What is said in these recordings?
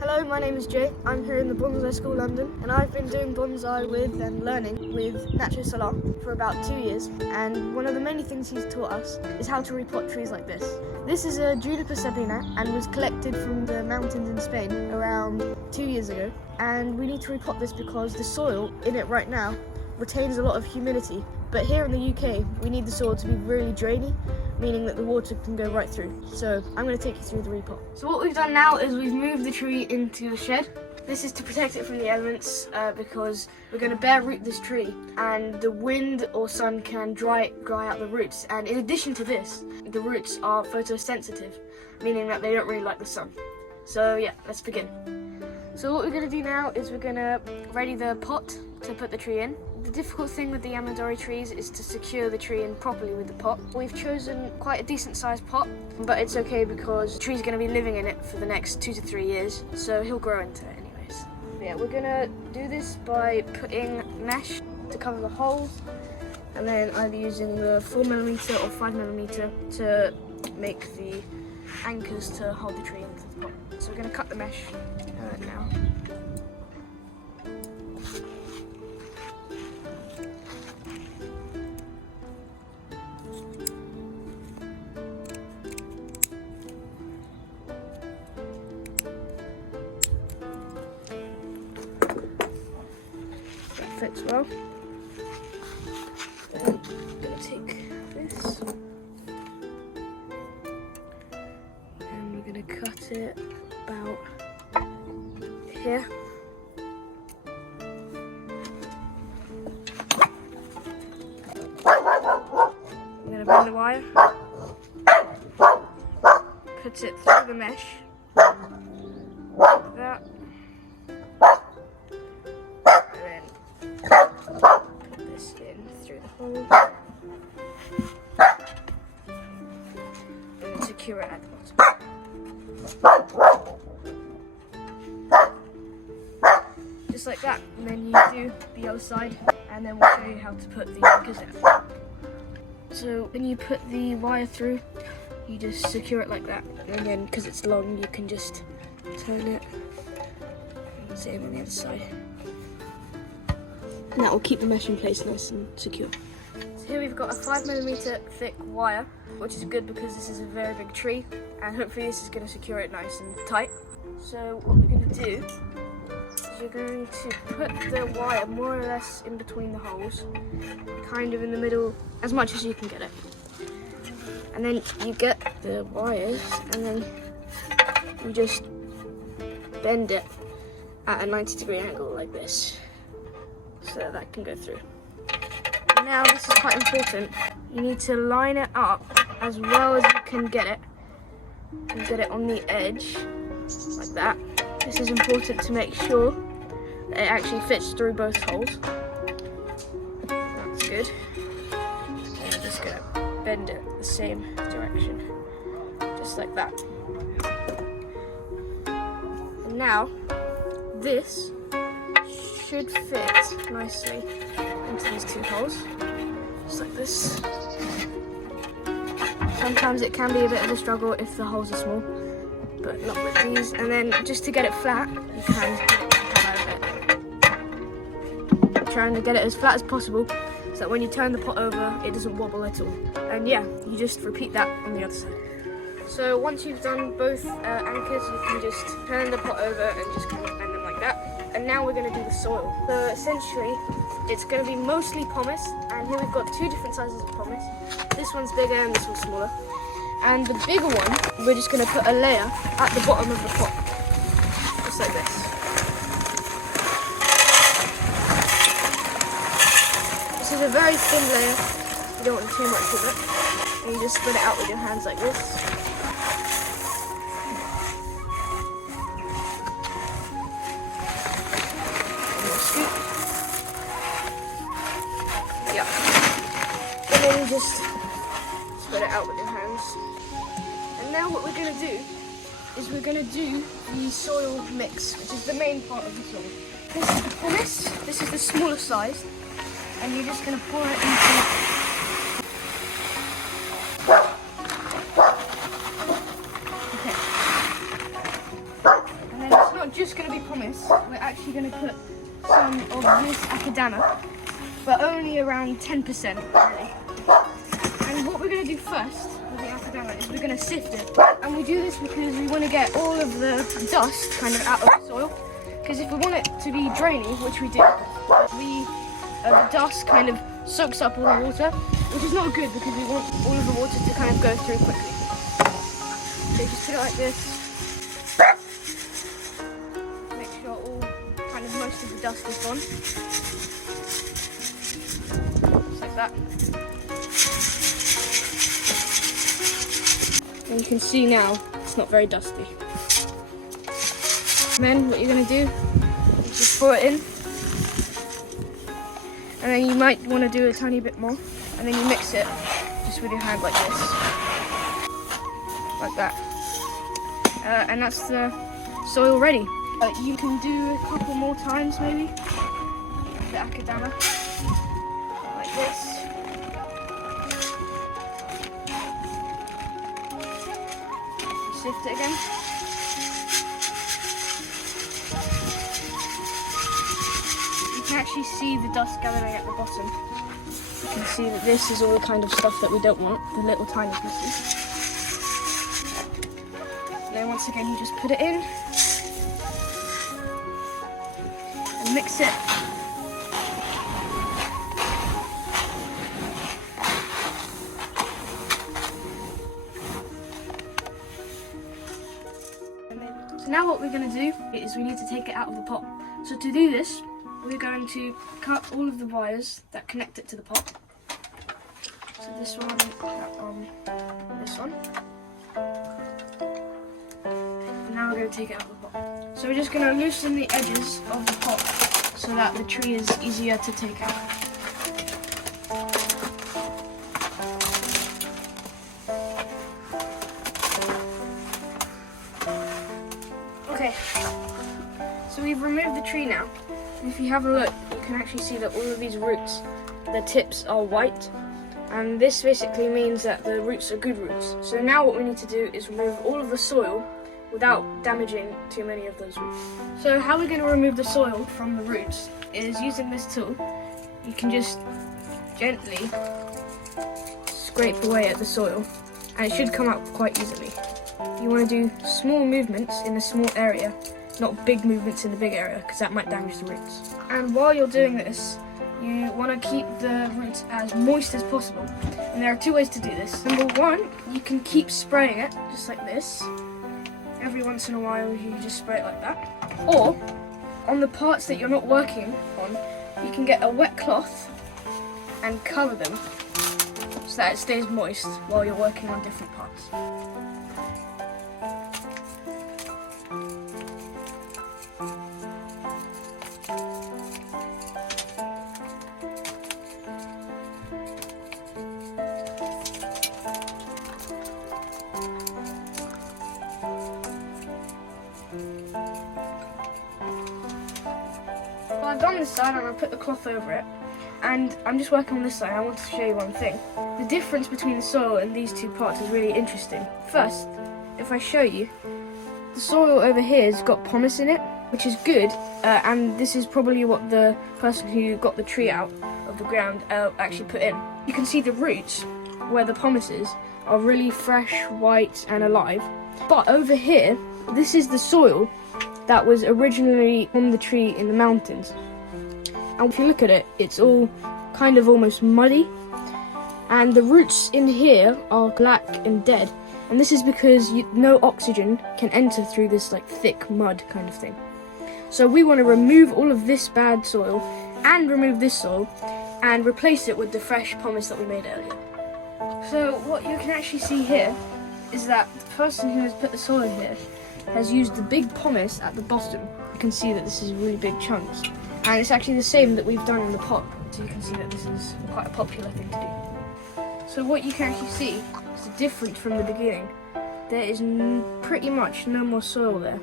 Hello, my name is Jay. I'm here in the Bonsai School, London, and I've been doing bonsai with and learning with Nacho Salon for about 2 years. And one of the many things he's taught us is how to repot trees like this. This is a juniper sabina and was collected from the mountains in Spain around 2 years ago. And we need to repot this because the soil in it right now retains a lot of humidity. But here in the UK, we need the soil to be really drainy, meaning that the water can go right through. So I'm going to take you through the repot. So what we've done now is we've moved the tree into a shed. This is to protect it from the elements because we're going to bare root this tree and the wind or sun can dry out the roots. And in addition to this, the roots are photosensitive, meaning that they don't really like the sun. So yeah, let's begin. So what we're going to do now is we're going to ready the pot to put the tree in. The difficult thing with the yamadori trees is to secure the tree in properly with the pot. We've chosen quite a decent sized pot, but it's okay because the tree's going to be living in it for the next 2 to 3 years, so he'll grow into it anyways. Yeah, we're going to do this by putting mesh to cover the holes, and then either using the 4mm or 5mm to make the anchors to hold the tree into the pot. So we're going to cut the mesh now. Fits well. Then I'm going to take this and we're going to cut it about here. I'm going to bend the wire, put it through the mesh like that. Put this in through the hole and secure it at the bottom. Just like that, and then you do the other side, and then we'll show you how to put the anchors in. So when you put the wire through, you just secure it like that, and then because it's long, you can just turn it. And same on the other side. And that will keep the mesh in place nice and secure. So here we've got a 5mm thick wire, which is good because this is a very big tree, and hopefully this is going to secure it nice and tight. So what we're going to do is you're going to put the wire more or less in between the holes, kind of in the middle, as much as you can get it. And then you get the wires, and then you just bend it at a 90-degree angle like this, so that can go through. Now this is quite important. You need to line it up as well as you can get it, and get it on the edge like that. This is important to make sure that it actually fits through both holes. That's good. And I'm just gonna bend it the same direction, just like that. And now this should fit nicely into these two holes, just like this. Sometimes it can be a bit of a struggle if the holes are small, but not with these. And then just to get it flat, you can trying to get it as flat as possible so that when you turn the pot over, it doesn't wobble at all. And yeah, you just repeat that on the other side. So once you've done both anchors, you can just turn the pot over and just kind of bend them like that. And now we're going to do the soil. So essentially, it's going to be mostly pumice, and here we've got 2 different sizes of pumice. This one's bigger and this one's smaller. And the bigger one, we're just going to put a layer at the bottom of the pot, just like this. This is a very thin layer, you don't want too much of it. And you just spread it out with your hands like this. Yeah. And then you just spread it out with your hands. And now what we're going to do is we're going to do the soil mix, which is the main part of the soil. This is the pumice, this is the smaller size, and you're just going to pour it into this, we're actually going to put some of this akadama, but only around 10% really. And what we're going to do first with the akadama is we're going to sift it. And we do this because we want to get all of the dust kind of out of the soil. Because if we want it to be drainy, which we do, the dust kind of soaks up all the water, which is not good because we want all of the water to kind of go through quickly. So just put it like this. Make sure all kind of most of the dust is gone. Just like that. And you can see now it's not very dusty. And then what you're going to do is just pour it in. And then you might want to do a tiny bit more. And then you mix it just with your hand like this. Like that. And that's the soil ready. You can do a couple more times maybe. The akadama. Like this. Sift it again. You can actually see the dust gathering at the bottom. You can see that this is all the kind of stuff that we don't want, the little tiny pieces. Then once again you just put it in and mix it. So now what we're going to do is we need to take it out of the pot. So to do this, we're going to cut all of the wires that connect it to the pot. So this one, this one. And now we're going to take it out of the pot. So we're just going to loosen the edges of the pot so that the tree is easier to take out. Okay, so we've removed the tree now. And if you have a look, you can actually see that all of these roots, the tips are white. And this basically means that the roots are good roots. So now what we need to do is remove all of the soil without damaging too many of those roots. So how we're going to remove the soil from the roots is using this tool. You can just gently scrape away at the soil and it should come out quite easily. You want to do small movements in a small area, not big movements in the big area, because that might damage the roots. And while you're doing this, you want to keep the roots as moist as possible. And there are two ways to do this. Number one, you can keep spraying it, just like this. Every once in a while, you just spray it like that. Or, on the parts that you're not working on, you can get a wet cloth and cover them so that it stays moist while you're working on different parts. Well, I've done this side and I put the cloth over it, and I'm just working on this side. I want to show you one thing. The difference between the soil and these two parts is really interesting. First, if I show you, the soil over here has got pumice in it, which is good, and this is probably what the person who got the tree out of the ground actually put in. You can see the roots, where the pumice is, are really fresh, white and alive. But over here, this is the soil that was originally on the tree in the mountains. And if you look at it, it's all kind of almost muddy. And the roots in here are black and dead. And this is because no oxygen can enter through this like thick mud kind of thing. So we want to remove all of this bad soil and remove this soil and replace it with the fresh pumice that we made earlier. So what you can actually see here is that the person who has put the soil here has used the big pumice at the bottom. You can see that this is really big chunks. And it's actually the same that we've done in the pot. So you can see that this is quite a popular thing to do. So what you can actually see is different from the beginning. There is pretty much no more soil there.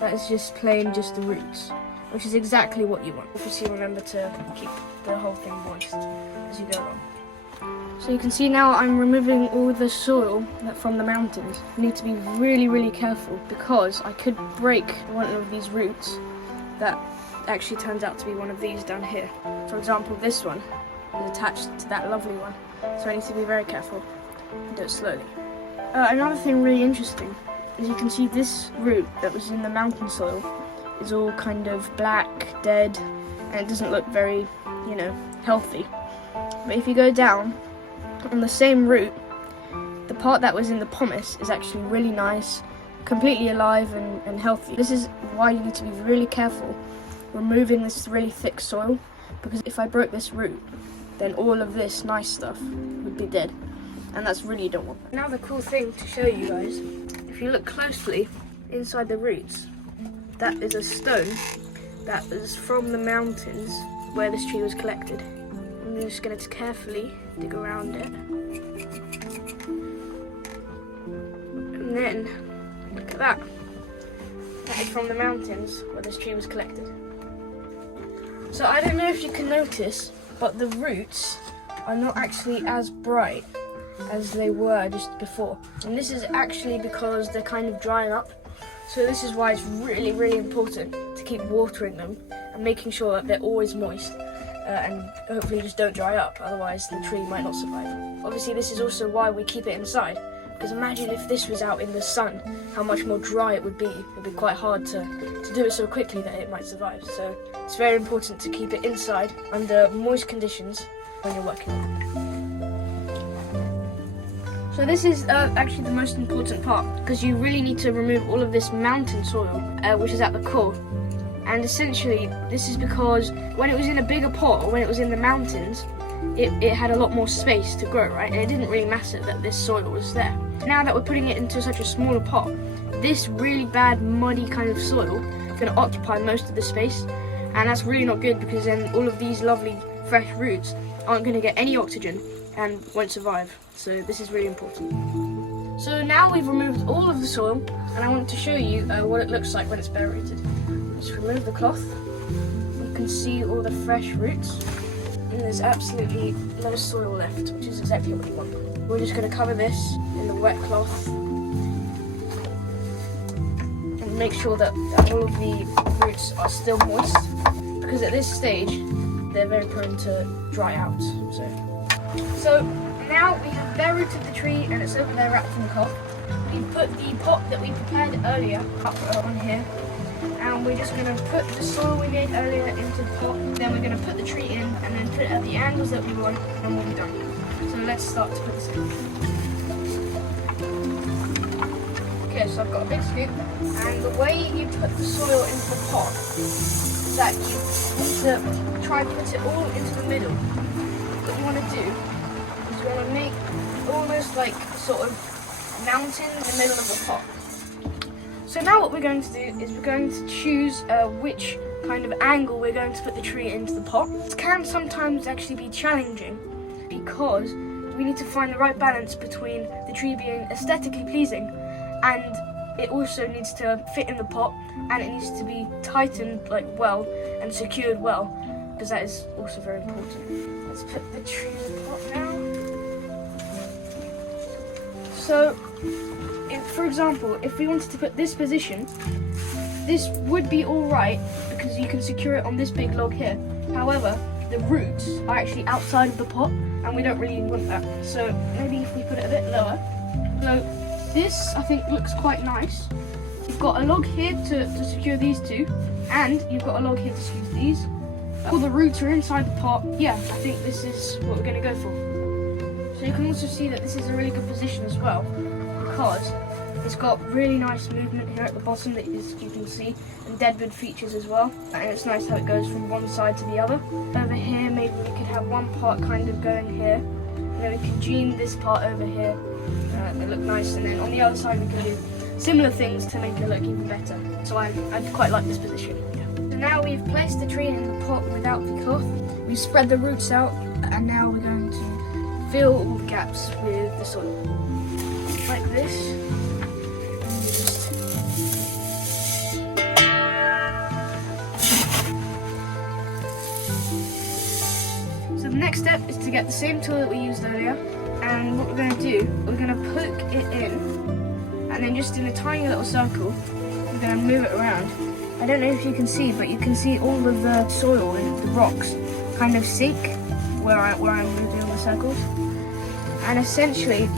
That is just just the roots, which is exactly what you want. Obviously remember to keep the whole thing moist as you go along. So you can see now I'm removing all the soil from the mountains. You need to be really, really careful because I could break one of these roots that actually turns out to be one of these down here. For example, this one is attached to that lovely one, so I need to be very careful and do it slowly. Another thing really interesting is you can see this root that was in the mountain soil is all kind of black, dead, and it doesn't look very, healthy. But if you go down on the same root, the part that was in the pomace is actually really nice, completely alive and healthy. This is why you need to be really careful removing this really thick soil, because if I broke this root, then all of this nice stuff would be dead, and that's really, you don't want that. Now the cool thing to show you guys, if you look closely inside the roots, that is a stone that is from the mountains where this tree was collected. I'm just going to carefully dig around it. And then, look at that. That is from the mountains where this tree was collected. So I don't know if you can notice, but the roots are not actually as bright as they were just before. And this is actually because they're kind of drying up. So this is why it's really, really important to keep watering them and making sure that they're always moist. And hopefully just don't dry up, otherwise the tree might not survive. Obviously this is also why we keep it inside, because imagine if this was out in the sun, how much more dry it would be. It would be quite hard to do it so quickly that it might survive. So it's very important to keep it inside under moist conditions when you're working on it. So this is actually the most important part, because you really need to remove all of this mountain soil, which is at the core. And essentially, this is because when it was in a bigger pot, or when it was in the mountains, it had a lot more space to grow, right? And it didn't really matter that this soil was there. Now that we're putting it into such a smaller pot, this really bad, muddy kind of soil is going to occupy most of the space. And that's really not good, because then all of these lovely, fresh roots aren't going to get any oxygen and won't survive. So this is really important. So now we've removed all of the soil, and I want to show you what it looks like when it's bare rooted. Just remove the cloth. You can see all the fresh roots, and there's absolutely no soil left, which is exactly what you want. We're just going to cover this in the wet cloth and make sure that all of the roots are still moist, because at this stage they're very prone to dry out. So now we have bare rooted the tree, and it's over there wrapped in the cloth. We put the pot that we prepared earlier up on here, and we're just going to put the soil we made earlier into the pot. Then we're going to put the tree in, and then put it at the angles that we want, and we'll be done. So let's start to put this in. Okay, so I've got a big scoop, and the way you put the soil into the pot is that you need to try and put it all into the middle. What you want to do is you want to make almost like sort of mountain in the middle of the pot. So now what we're going to do is we're going to choose which kind of angle we're going to put the tree into the pot. This can sometimes actually be challenging, because we need to find the right balance between the tree being aesthetically pleasing, and it also needs to fit in the pot, and it needs to be tightened well and secured well, because that is also very important. Let's put the tree in the pot now. So, for example, if we wanted to put this position, this would be alright, because you can secure it on this big log here. However, the roots are actually outside of the pot, and we don't really want that. So maybe if we put it a bit lower. So this, I think, looks quite nice. You've got a log here to secure these two, and you've got a log here to secure these. All the roots are inside the pot. Yeah, I think this is what we're going to go for. So you can also see that this is a really good position as well, because it's got really nice movement here at the bottom that you can see, and deadwood features as well. And it's nice how it goes from one side to the other. Over here, maybe we could have one part kind of going here, and then we can gene this part over here. They look nice, and then on the other side we can do similar things to make it look even better. So I quite like this position. Yeah. So now we've placed the tree in the pot without the cloth. We've spread the roots out, and now we're going to fill all the gaps with the soil. Like this. So the next step is to get the same tool that we used earlier, and what we're going to do, we're going to poke it in, and then just in a tiny little circle, we're going to move it around I don't know if you can see, but you can see all of the soil and the rocks kind of sink where I'm moving all the circles. And essentially,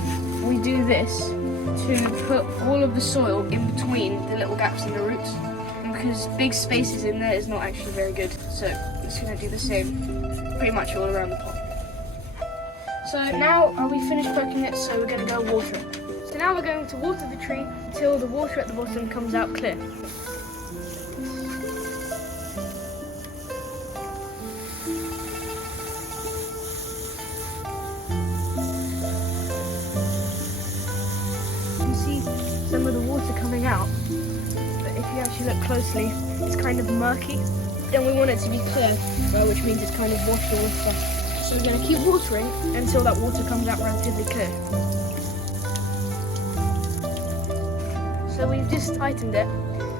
we do this to put all of the soil in between the little gaps in the roots. And because big spaces in there is not actually very good, so it's going to do the same pretty much all around the pot. So now we finished poking it, so we're going to go water it. So now we're going to water the tree until the water at the bottom comes out clear. Some of the water coming out, but if you actually look closely, it's kind of murky. Then we want it to be clear, which means it's kind of washed all the stuff. So we're going to keep watering until that water comes out relatively clear. So we've just tightened it,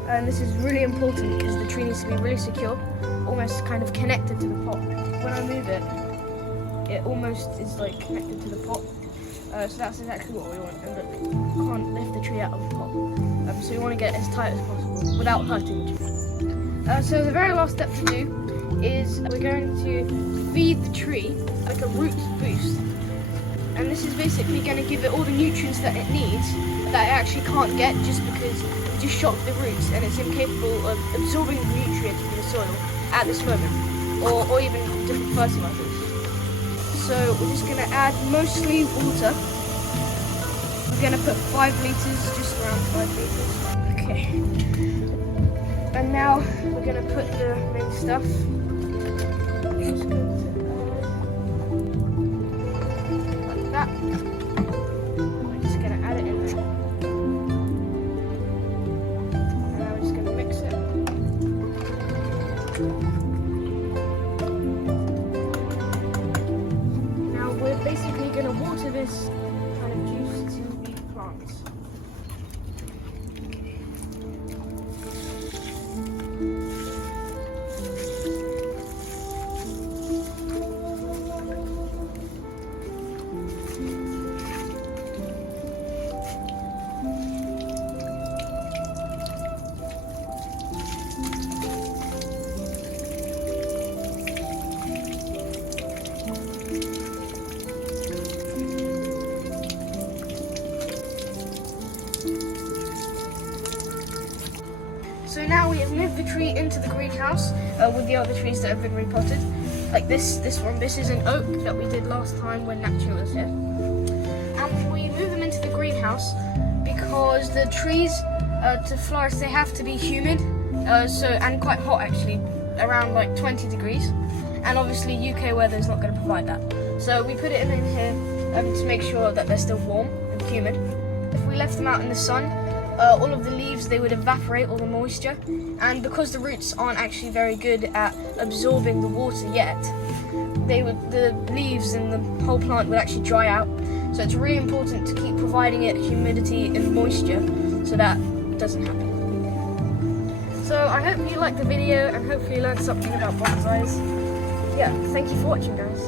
and this is really important because the tree needs to be really secure, almost kind of connected to the pot. When I move it, it almost is like connected to the pot. So that's exactly what we want. And look, you can't lift the tree out of the pot. So we want to get as tight as possible without hurting the tree. So the very last step to do is we're going to feed the tree like a root boost. And this is basically going to give it all the nutrients that it needs that it actually can't get just because we just shocked the roots and it's incapable of absorbing the nutrients from the soil at this moment, or even different fertilizers. So we're just going to add mostly water. We're going to put 5 litres, just around 5 litres. Okay. And now we're going to put the main stuff. Like that. We're just going to add it in there. And now we're just going to mix it. We're basically going to water this kind of juice to the plants. So now we have moved the tree into the greenhouse with the other trees that have been repotted. Like this one, this is an oak that we did last time when Nacho was here. And we move them into the greenhouse because the trees, to flourish, they have to be humid, and quite hot actually, around like 20 degrees. And obviously UK weather is not going to provide that. So we put it in here to make sure that they're still warm and humid. If we left them out in the sun, all of the leaves, they would evaporate all the moisture, and because the roots aren't actually very good at absorbing the water yet, the leaves and the whole plant would actually dry out. So it's really important to keep providing it humidity and moisture so that doesn't happen. So I hope you liked the video and hopefully you learned something about bonsais. Yeah, thank you for watching, guys.